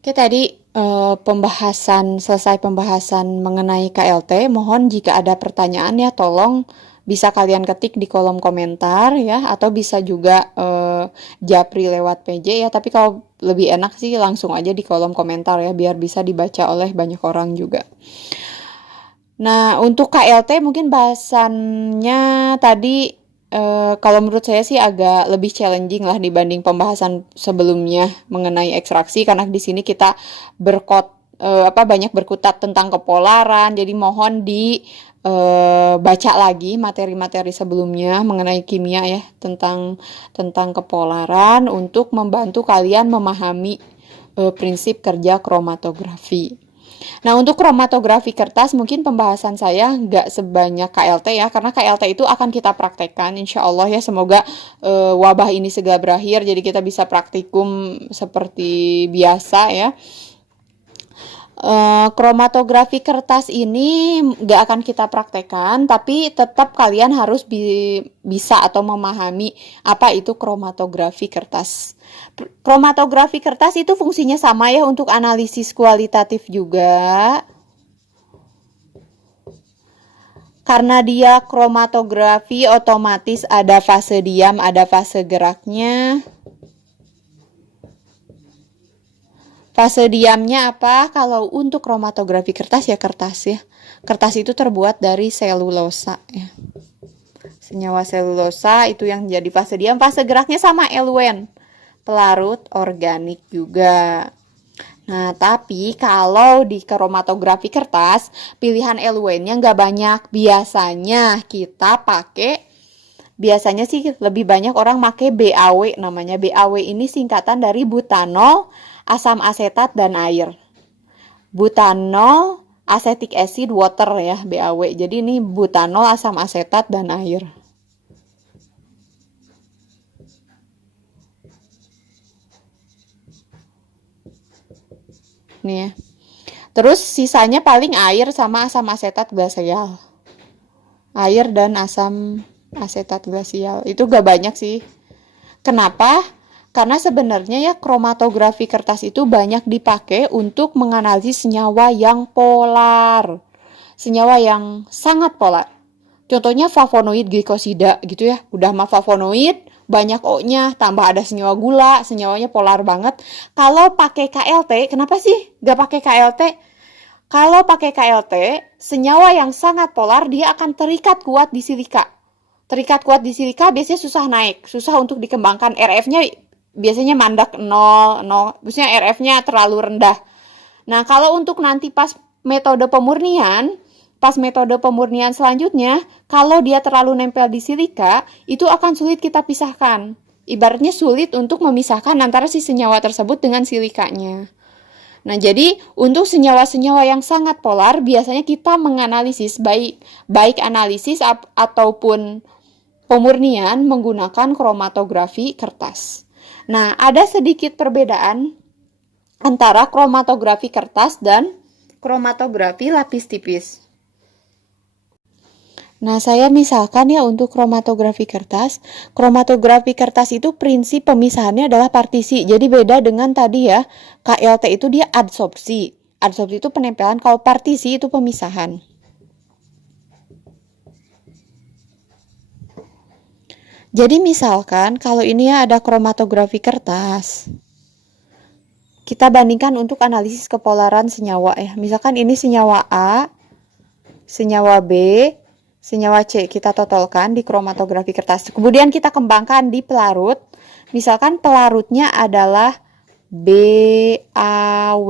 Oke, tadi selesai pembahasan mengenai KLT. Mohon jika ada pertanyaan ya, tolong bisa kalian ketik di kolom komentar ya, atau bisa juga japri lewat PJ ya. Tapi kalau lebih enak sih langsung aja di kolom komentar ya, biar bisa dibaca oleh banyak orang juga. Nah, untuk KLT mungkin bahasannya tadi kalau menurut saya sih agak lebih challenging lah dibanding pembahasan sebelumnya mengenai ekstraksi, karena di sini kita banyak berkutat tentang kepolaran. Jadi mohon baca lagi materi-materi sebelumnya mengenai kimia ya, tentang kepolaran untuk membantu kalian memahami prinsip kerja kromatografi. Nah, untuk kromatografi kertas mungkin pembahasan saya nggak sebanyak KLT ya, karena KLT itu akan kita praktekkan insya Allah ya. Semoga wabah ini segera berakhir, jadi kita bisa praktikum seperti biasa ya. Kromatografi kertas ini nggak akan kita praktekkan, tapi tetap kalian harus bisa atau memahami apa itu kromatografi kertas. Kromatografi kertas itu fungsinya sama ya, untuk analisis kualitatif juga. Karena dia kromatografi, otomatis ada fase diam, ada fase geraknya. Fase diamnya apa? Kalau untuk kromatografi kertas ya kertas ya. Kertas itu terbuat dari selulosa ya. Senyawa selulosa itu yang jadi fase diam. Fase geraknya sama eluen, pelarut organik juga. Nah, tapi kalau di kromatografi kertas, pilihan eluennya nggak banyak. Biasanya sih lebih banyak orang pakai BAW namanya. BAW ini singkatan dari butanol, asam asetat, dan air. Butanol, acetic acid, water ya, BAW. Jadi ini butanol, asam asetat, dan air. Nih ya. Terus sisanya paling air sama asam asetat glasial. Air dan asam asetat glasial. Itu gak banyak sih. Kenapa? Karena sebenarnya ya kromatografi kertas itu banyak dipakai untuk menganalisis senyawa yang polar. Senyawa yang sangat polar. Contohnya flavonoid glikosida gitu ya. Udah mah flavonoid, banyak O-nya, tambah ada senyawa gula, senyawanya polar banget. Kalau pakai KLT, kenapa sih gak pakai KLT? Kalau pakai KLT, senyawa yang sangat polar dia akan terikat kuat di silika. Terikat kuat di silika biasanya susah naik, susah untuk dikembangkan. RF-nya biasanya mandak 0, 0. Biasanya RF-nya terlalu rendah. Nah, kalau untuk nanti pas metode pemurnian selanjutnya, kalau dia terlalu nempel di silika, itu akan sulit kita pisahkan. Ibaratnya sulit untuk memisahkan antara si senyawa tersebut dengan silikanya. Nah, jadi untuk senyawa-senyawa yang sangat polar, biasanya kita menganalisis baik analisis ataupun pemurnian menggunakan kromatografi kertas. Nah, ada sedikit perbedaan antara kromatografi kertas dan kromatografi lapis tipis. Nah, saya misalkan ya untuk kromatografi kertas itu prinsip pemisahannya adalah partisi. Jadi beda dengan tadi ya, KLT itu dia adsorpsi. Adsorpsi itu penempelan, kalau partisi itu pemisahan. Jadi misalkan kalau ini ya ada kromatografi kertas. Kita bandingkan untuk analisis kepolaran senyawa ya. Misalkan ini senyawa A, senyawa B, senyawa C. Kita totolkan di kromatografi kertas. Kemudian kita kembangkan di pelarut. Misalkan pelarutnya adalah BAW.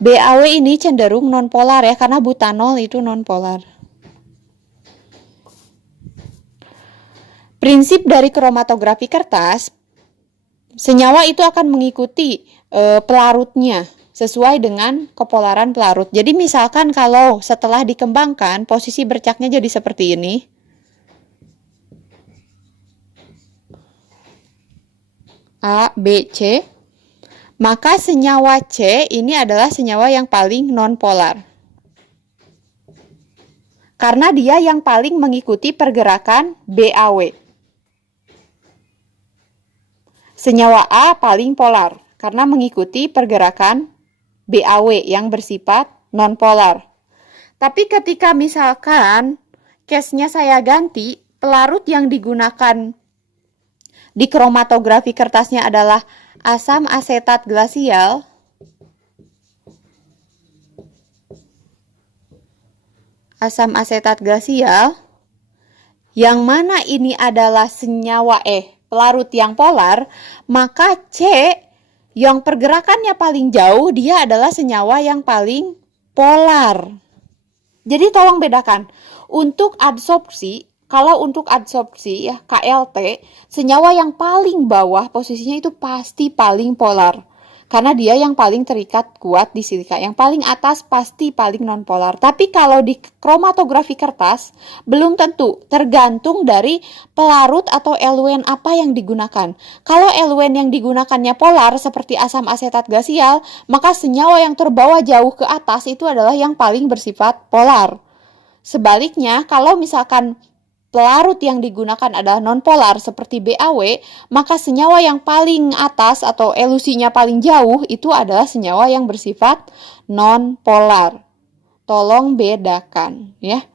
BAW ini cenderung nonpolar ya, karena butanol itu nonpolar. Prinsip dari kromatografi kertas, senyawa itu akan mengikuti pelarutnya sesuai dengan kepolaran pelarut. Jadi misalkan kalau setelah dikembangkan posisi bercaknya jadi seperti ini. A, B, C. Maka senyawa C ini adalah senyawa yang paling nonpolar. Karena dia yang paling mengikuti pergerakan BAW. Senyawa A paling polar karena mengikuti pergerakan BAW yang bersifat nonpolar. Tapi ketika misalkan case-nya saya ganti, pelarut yang digunakan di kromatografi kertasnya adalah asam asetat glasial. Asam asetat glasial, yang mana ini adalah senyawa pelarut yang polar, maka C yang pergerakannya paling jauh dia adalah senyawa yang paling polar. Jadi tolong bedakan. Untuk adsorpsi, kalau untuk adsorpsi ya KLT, senyawa yang paling bawah posisinya itu pasti paling polar. Karena dia yang paling terikat kuat di silika. Yang paling atas pasti paling nonpolar. Tapi kalau di kromatografi kertas, belum tentu. Tergantung dari pelarut atau eluen apa yang digunakan. Kalau eluen yang digunakannya polar seperti asam asetat glasial, maka senyawa yang terbawa jauh ke atas itu adalah yang paling bersifat polar. Sebaliknya, kalau misalkan pelarut yang digunakan adalah nonpolar seperti BAW, maka senyawa yang paling atas atau elusinya paling jauh itu adalah senyawa yang bersifat nonpolar. Tolong bedakan ya.